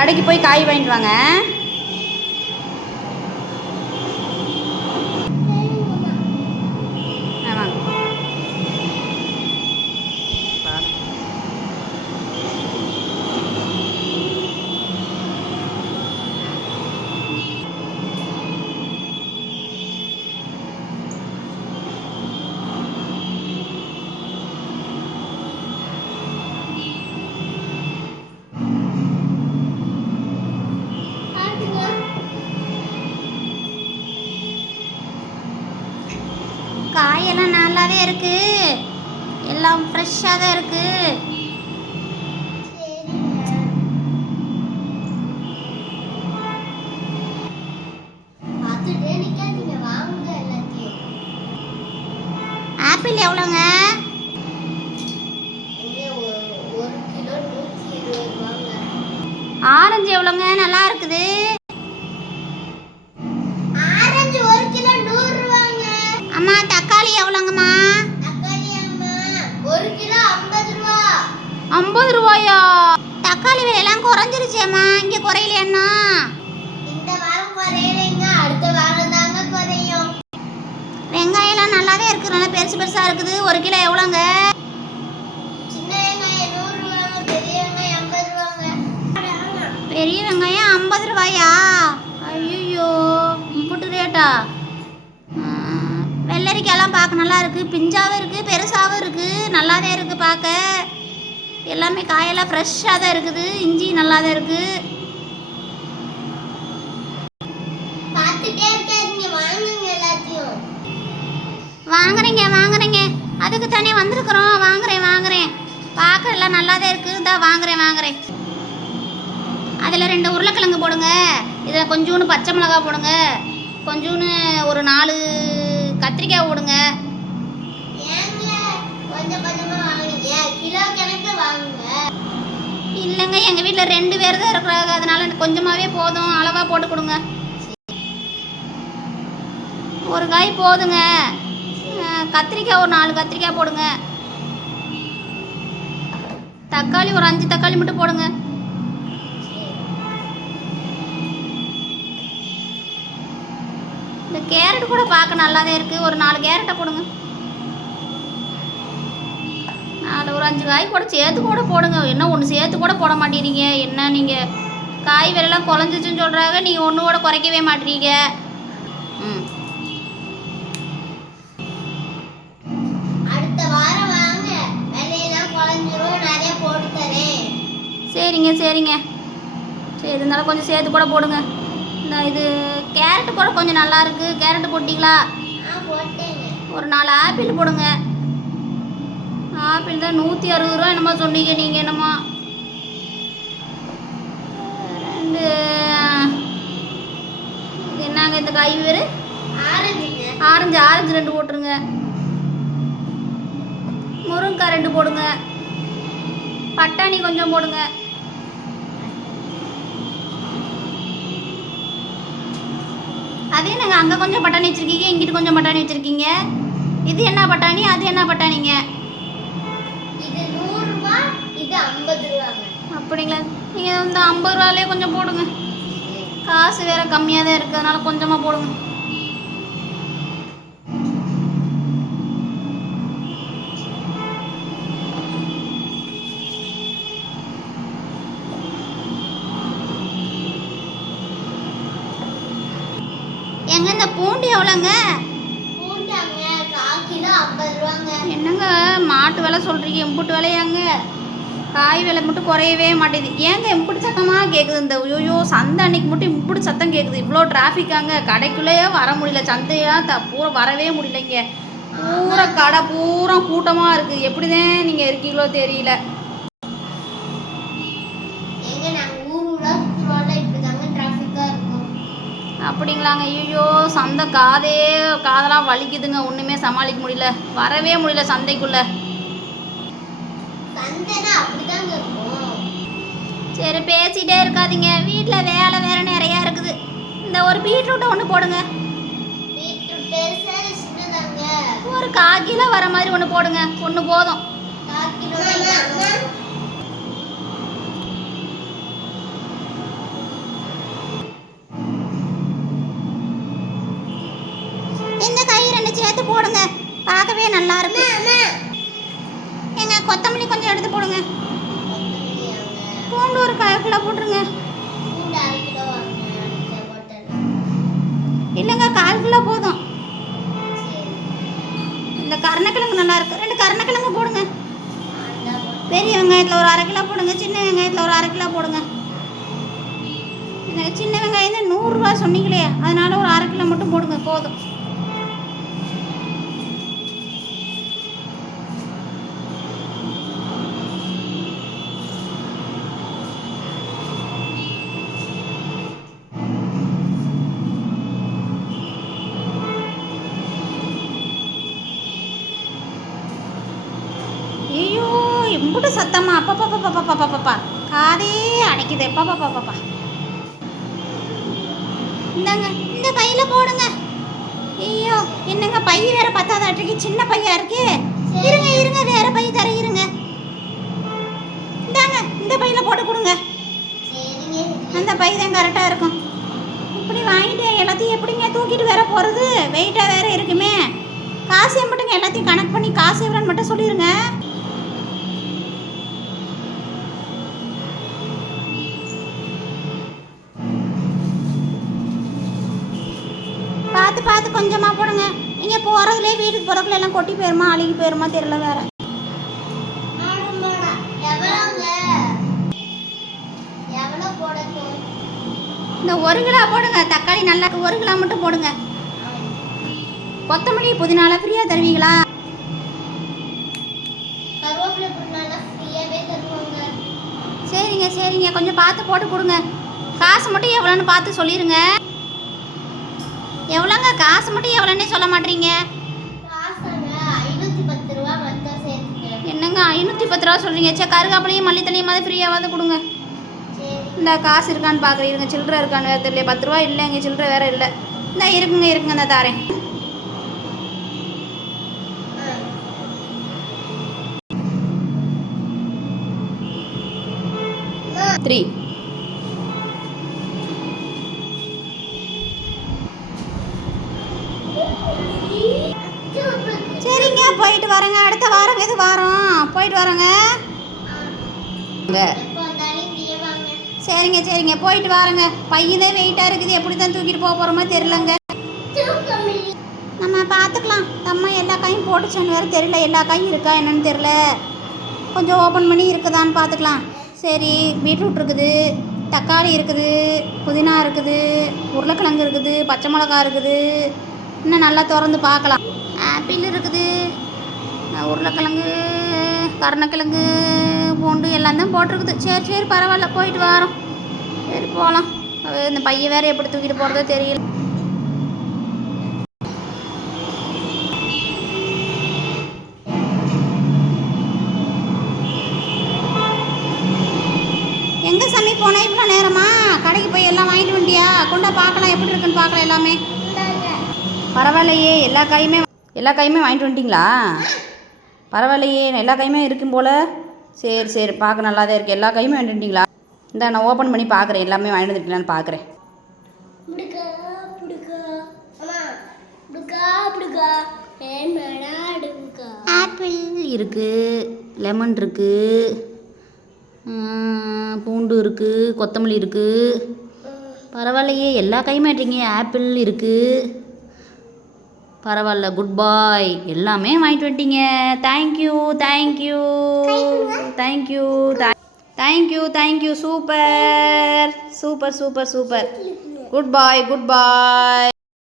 கடைக்கு போய் காய் வாங்கிட்டு வாங்க. காயெல்லாம் நல்லாவே இருக்கு, எல்லாம் ஃப்ரெஷ்ஷாக தான் இருக்கு. ஆப்பிள் எவ்வளோங்க? ஆரஞ்சு எவ்வளோங்க? நல்லா இருக்குது. அம்மா தக்காளி எவ்வளோங்கம்மா? 50 ரூபாயா? தக்காளி விலையெல்லாம் குறைஞ்சிருச்சேம்மா, இங்கே குறையிலையண்ணா? இந்த வாரம் குறையலைங்க, அடுத்த வாரம் தாங்க குறையும். வெங்காயம்லாம் நல்லாவே இருக்குது, நல்லா பெருசு பெருசாக இருக்குது. 1 கிலோ எவ்வளோங்க? சின்ன வெங்காயம் 100 ரூபாங்க, பெரிய வெங்காயம் 50 ரூபாங்க. பெரிய வெங்காயம் 50 ரூபாயா? ஐயோ, இம்புட்டு ரேட்டா? வெள்ளரிக்காயெல்லாம் பார்க்க நல்லா இருக்குது, பிஞ்சாகவும் இருக்குது, பெருசாகவும் இருக்குது, நல்லாவே இருக்குது பார்க்க. எல்லாமே காயெல்லாம் ஃப்ரெஷ்ஷாக தான் இருக்குது. இஞ்சி நல்லா தான் இருக்குது. பார்த்துட்டே இருக்காதீங்க, வாங்குங்க எல்லாத்தையும். வாங்குறீங்க, அதுக்கு தானே வந்திருக்கிறோம். வாங்குறேன். பார்க்க எல்லாம் நல்லா தான் இருக்குது. தான் வாங்குறேன். அதில் 2 உருளைக்கிழங்கு போடுங்க. இதில் கொஞ்சோண்டு பச்சை மிளகா போடுங்க. கொஞ்சோண்டு ஒரு 4 கத்திரிக்காய் போடுங்க. இல்லைங்க, எங்கள் வீட்டில் 2 பேர் தான் இருக்கிறாங்க, அதனால கொஞ்சமாகவே போதும். அளவாக போட்டு கொடுங்க. 1 காய் போதுங்க. கத்திரிக்காய் ஒரு 4 கத்திரிக்காய் போடுங்க. தக்காளி ஒரு 5 தக்காளி மட்டும் போடுங்க. இந்த கேரட் கூட பார்க்க நல்லாவே இருக்குது. ஒரு 4 கேரட்டை போடுங்க. ஒரு 5 காய் கூட சேர்த்து கூட போடுங்க. என்ன ஒன்று சேர்த்து கூட போட மாட்டேறீங்க? என்ன நீங்கள் காய் விலைலாம் குறைஞ்சிச்சுன்னு சொல்கிறாங்க, நீங்கள் ஒன்று கூட குறைக்கவே மாட்டீங்க. அடுத்த வாரம் வாங்க, விலையெல்லாம் குறைஞ்சிரும், நிறைய போட்டு தரேன். சரிங்க. சரி, இருந்தாலும் கொஞ்சம் சேர்த்து கூட போடுங்க. இந்த இது கேரட்டு கூட கொஞ்சம் நல்லா இருக்குது. கேரட்டு போட்டிங்களா? போட்டேங்க. ஒரு 4 ஆப்பிள் போடுங்க. ஆப்பிள் தான் 160 ரூபா என்னமோ சொன்னீங்க நீங்கள். என்னமோ 2 என்னங்க இந்த காய் வேறு? ஆரஞ்சு 2 போட்டுருங்க. முருங்கைக்காய் 2 போடுங்க. பட்டாணி கொஞ்சம் போடுங்க. அதே நாங்கள் அங்கே கொஞ்சம் பட்டாணி வச்சுருக்கீங்க, இங்கிட்டு கொஞ்சம் பட்டாணி வச்சுருக்கீங்க. இது என்ன பட்டாணி, அது என்ன பட்டாணிங்க? இது 100 ரூபாய், இது 50 ரூபாங்க. அப்படிங்களா? நீங்கள் வந்து 50 ரூபாயிலே கொஞ்சம் போடுங்க. காசு வேறு கம்மியாக தான் இருக்குது, அதனால் கொஞ்சமாக போடுங்க. எங்க இந்த பூண்டு எவ்வளோங்க? பூண்டாங்க 1/4 கிலோ 50 ரூபாங்க. என்னங்க மாட்டு விலை சொல்கிறீங்க, இம்புட்டு விலையாங்க? காய் விலை மட்டும் குறையவே மாட்டேது. ஏங்க இம்புட்டு சத்தமாக கேட்குது? இந்த ஐயோ சந்தை அன்னைக்கு மட்டும் இம்புட்டு சத்தம் கேட்குது. இவ்வளோ டிராஃபிக்காங்க, கடைக்குள்ளேயே வர முடியல. சந்தையாக பூரா வரவே முடியலைங்க. பூரா கடை பூரா கூட்டமாக இருக்குது. எப்படி தான் நீங்கள் இருக்கீங்களோ தெரியல. அப்படிங்களாங்க? ஐயோ சந்தை காதெல்லாம் வலிக்குதுங்க. ஒன்றுமே சமாளிக்க முடியல, வரவே முடியல சந்தைக்குள்ளே. சரி பேசிகிட்டே இருக்காதீங்க, வீட்டில் வேலை வேறு நிறையா இருக்குது. இந்த ஒரு பீட்ரூட்டை ஒன்று போடுங்க. ஒரு 1/4 கிலோ வர மாதிரி ஒன்று போடுங்க. ஒன்று போதும். போடுங்க, பார்க்கவே நல்லா இருக்கு. ஏங்க கொத்தமல்லி கொஞ்சம் எடுத்து போடுங்க. பூண்டு ஒரு 1/4 கிலோ போட்டுருங்க. இல்லைங்க 1/4 கிலோ போதும். இந்த கருணக்கிழங்கு நல்லா இருக்கு, 2 கருணக்கிழங்கு போடுங்க. பெரிய வெங்காயத்தில் ஒரு 1/2 கிலோ போடுங்க, சின்ன வெங்காயத்தில் ஒரு 1/2 கிலோ போடுங்க. சின்ன வெங்காயம் தான் 100 ரூபா சொன்னீங்களே, அதனால ஒரு 1/2 கிலோ மட்டும் போடுங்க போதும். ஐயோ எம்பிட்டு சத்தமா, அப்பா காதே அடைக்குது. பாப்பா இந்தாங்க, இந்த பையில போடுங்க. ஐயோ என்னங்க பை வேற பத்தாதாட்டுக்கு, சின்ன பையா இருக்கு. இருங்க வேற பை தர இருங்க. இந்தாங்க இந்த பையில போட்டு கொடுங்க. அந்த பை தான் கரெக்டாக இருக்கும். இப்படி வாங்கிட்டு எல்லாத்தையும் எப்படிங்க தூக்கிட்டு வேற போகிறது, வெயிட்டாக வேற இருக்குமே. காசு மட்டுங்க எல்லாத்தையும் கணக்கு பண்ணி காசு எவ்வளோன்னு மட்டும் சொல்லிடுங்க. பார்த்து கொஞ்சமாக போடுங்க. நீங்கள் போகிறதுலே வீட்டுக்கு போகிறக்குள்ள எல்லாம் கொட்டி போயிருமா, அழுகி போயிருமா தெரியல வேற. இந்த 1 கிலோ போடுங்க. தக்காளி நல்லா 1 கிலோ மட்டும் போடுங்க. கொத்தமல்லி புதினால ஃப்ரீயாக தருவீங்களா? சரிங்க கொஞ்சம் பார்த்து போட்டு கொடுங்க. காசு மட்டும் எவ்வளோன்னு பார்த்து சொல்லிடுங்க. எவ்வளோங்க காசு மட்டும் எவ்வளோன்னே சொல்ல மாட்டீங்க? என்னங்க 510 ரூபா சொல்கிறீங்க? சரி கருகாப்பிலையும் மல்லித்தலையும் மாதிரி ஃப்ரீயாவது கொடுங்க. இந்த காசு இருக்கான்னு பார்க்குறீங்க, சில்லறை இருக்கான்னு வேறு தெரியல. 10 ரூபா இல்லை, இங்கே சில்லறை வேறு இல்லை. இந்த இருக்குங்க இந்த தாரேன். சரிங்க போயிட்டு வரேங்க. அடுத்த வாரம் எது வாரம் போயிட்டு வரேங்க. சரிங்க போயிட்டு வரேங்க. பையனே வெயிட்டாக இருக்குது, எப்படி தான் தூக்கிட்டு போக போகிறோமோ தெரிலங்க. நம்ம பார்த்துக்கலாம். நம்ம எல்லா காயும் போட்டுச்சோன்னு வேறு தெரியல, எல்லா காயும் இருக்கா என்னன்னு தெரில. கொஞ்சம் ஓப்பன் பண்ணி இருக்குதான்னு பார்த்துக்கலாம். சரி பீட்ரூட் இருக்குது, தக்காளி இருக்குது, புதினா இருக்குது, உருளைக்கிழங்கு இருக்குது, பச்சை மிளகா இருக்குது. இன்னும் நல்லா திறந்து பார்க்கலாம். ஆப்பிள் இருக்குது, உருளைக்கிழங்கு, கருணக்கிழங்கு, பூண்டு எல்லாம் தான் போட்டிருக்குது. சரி பரவாயில்ல போயிட்டு வரோம். சரி போகலாம். இந்த பையன் வேறு எப்படி தூக்கிட்டு போகிறதோ தெரியல. எங்கே சாமி போனால் இவ்வளோ நேரமா? கடைக்கு போய் எல்லாம் வாங்கிட்டு வண்டியா? கொண்டா பார்க்கலாம், எப்படி இருக்குன்னு பார்க்கலாம் எல்லாமே. பரவாயில்லையே, எல்லா காயுமே வாங்கிட்டு வந்துட்டிங்களா? பரவாயில்லையே, எல்லா காயுமே இருக்கும் போல். சரி பார்க்க நல்லா தான் இருக்குது. எல்லா காயுமே வாங்கிட்டு வந்துட்டிங்களா? இந்த நான் ஓப்பன் பண்ணி பார்க்குறேன், எல்லாமே வாங்கிட்டு வந்துட்டீங்களான்னு பார்க்குறேன். ஆப்பிள் இருக்குது, லெமன் இருக்குது, பூண்டு இருக்குது, கொத்தமல்லி இருக்குது. பரவாயில்லையே, எல்லா காயுமே வாங்கிட்டீங்க. ஆப்பிள் இருக்குது, பரவாயில்ல, குட் பாய். எல்லாமே வாங்கிட்டு வந்துட்டீங்க. தேங்க்யூ. சூப்பர். குட் பாய்.